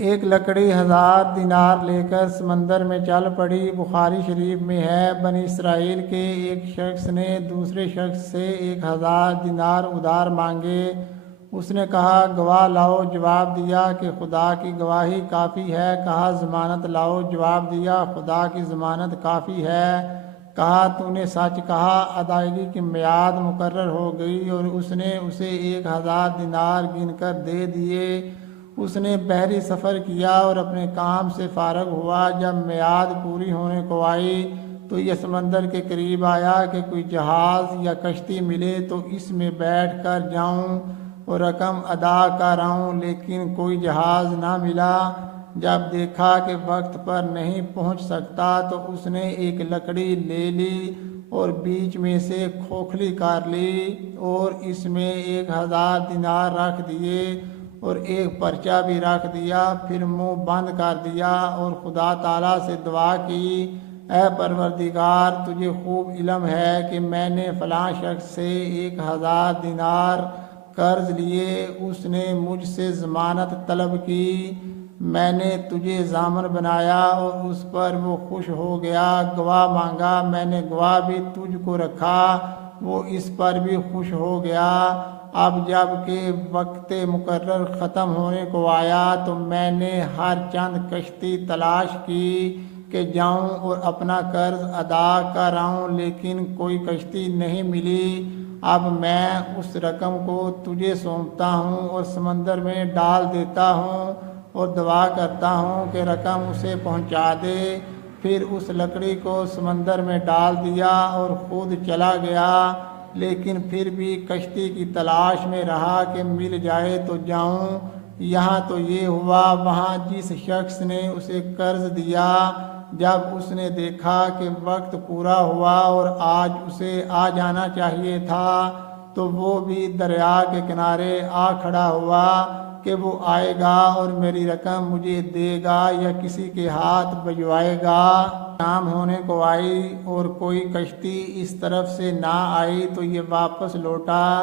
ایک لکڑی 1000 دینار لے کر سمندر میں چل پڑی۔ بخاری شریف میں ہے، بنی اسرائیل کے ایک شخص نے دوسرے شخص سے 1000 دینار ادھار مانگے۔ اس نے کہا گواہ لاؤ، جواب دیا کہ خدا کی گواہی کافی ہے۔ کہا ضمانت لاؤ، جواب دیا خدا کی ضمانت کافی ہے۔ کہا تو نے سچ کہا۔ ادائیگی کی میعاد مقرر ہو گئی اور اس نے اسے 1000 دینار گن کر دے دیے۔ اس نے بحری سفر کیا اور اپنے کام سے فارغ ہوا۔ جب میعاد پوری ہونے کو آئی تو یہ سمندر کے قریب آیا کہ کوئی جہاز یا کشتی ملے تو اس میں بیٹھ کر جاؤں اور رقم ادا کراؤں، لیکن کوئی جہاز نہ ملا۔ جب دیکھا کہ وقت پر نہیں پہنچ سکتا تو اس نے ایک لکڑی لے لی اور بیچ میں سے کھوکھلی کر لی اور اس میں 1000 دینار رکھ دیے اور ایک پرچہ بھی رکھ دیا۔ پھر منہ بند کر دیا اور خدا تعالیٰ سے دعا کی، اے پروردگار، تجھے خوب علم ہے کہ میں نے فلاں شخص سے 1000 دینار قرض لیے۔ اس نے مجھ سے ضمانت طلب کی، میں نے تجھے ضامن بنایا اور اس پر وہ خوش ہو گیا۔ گواہ مانگا، میں نے گواہ بھی تجھ کو رکھا، وہ اس پر بھی خوش ہو گیا۔ اب جب کہ وقت مقرر ختم ہونے کو آیا تو میں نے ہر چند کشتی تلاش کی کہ جاؤں اور اپنا قرض ادا کراؤں، لیکن کوئی کشتی نہیں ملی۔ اب میں اس رقم کو تجھے سونپتا ہوں اور سمندر میں ڈال دیتا ہوں اور دعا کرتا ہوں کہ رقم اسے پہنچا دے۔ پھر اس لکڑی کو سمندر میں ڈال دیا اور خود چلا گیا، لیکن پھر بھی کشتی کی تلاش میں رہا کہ مل جائے تو جاؤں۔ یہاں تو یہ ہوا، وہاں جس شخص نے اسے قرض دیا، جب اس نے دیکھا کہ وقت پورا ہوا اور آج اسے آ جانا چاہیے تھا تو وہ بھی دریا کے کنارے آ کھڑا ہوا کہ وہ آئے گا اور میری رقم مجھے دے گا یا کسی کے ہاتھ بھجوائے گا۔ شام ہونے کو آئی اور کوئی کشتی اس طرف سے نہ آئی تو یہ واپس لوٹا۔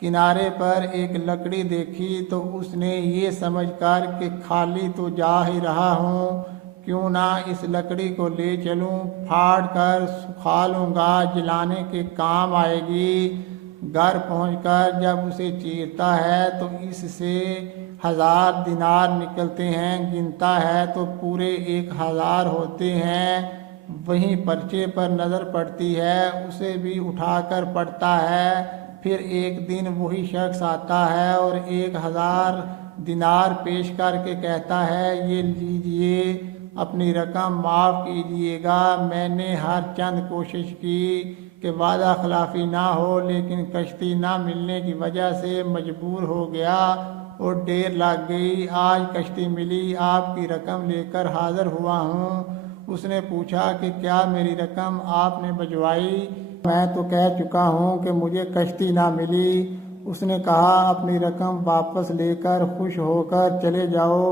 کنارے پر ایک لکڑی دیکھی تو اس نے یہ سمجھ کر کہ خالی تو جا ہی رہا ہوں، کیوں نہ اس لکڑی کو لے چلوں، پھاڑ کر سکھا لوں گا، جلانے کے کام آئے گی۔ گھر پہنچ کر جب اسے چیرتا ہے تو اس سے 1000 دینار نکلتے ہیں، گنتا ہے تو پورے 1000 ہوتے ہیں۔ وہیں پرچے پر نظر پڑتی ہے، اسے بھی اٹھا کر پڑھتا ہے۔ پھر ایک دن وہی شخص آتا ہے اور 1000 دینار پیش کر کے کہتا ہے، یہ لیجئے، اپنی رقم معاف کیجئے گا۔ میں نے ہر چند کوشش کی کہ وعدہ خلافی نہ ہو، لیکن کشتی نہ ملنے کی وجہ سے مجبور ہو گیا اور دیر لگ گئی۔ آج کشتی ملی، آپ کی رقم لے کر حاضر ہوا ہوں۔ اس نے پوچھا کہ کیا میری رقم آپ نے بھجوائی؟ میں تو کہہ چکا ہوں کہ مجھے کشتی نہ ملی۔ اس نے کہا اپنی رقم واپس لے کر خوش ہو کر چلے جاؤ۔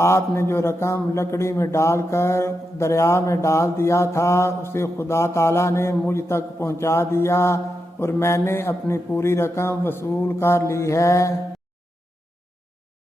آپ نے جو رقم لکڑی میں ڈال کر دریا میں ڈال دیا تھا اسے خدا تعالیٰ نے مجھ تک پہنچا دیا اور میں نے اپنی پوری رقم وصول کر لی ہے۔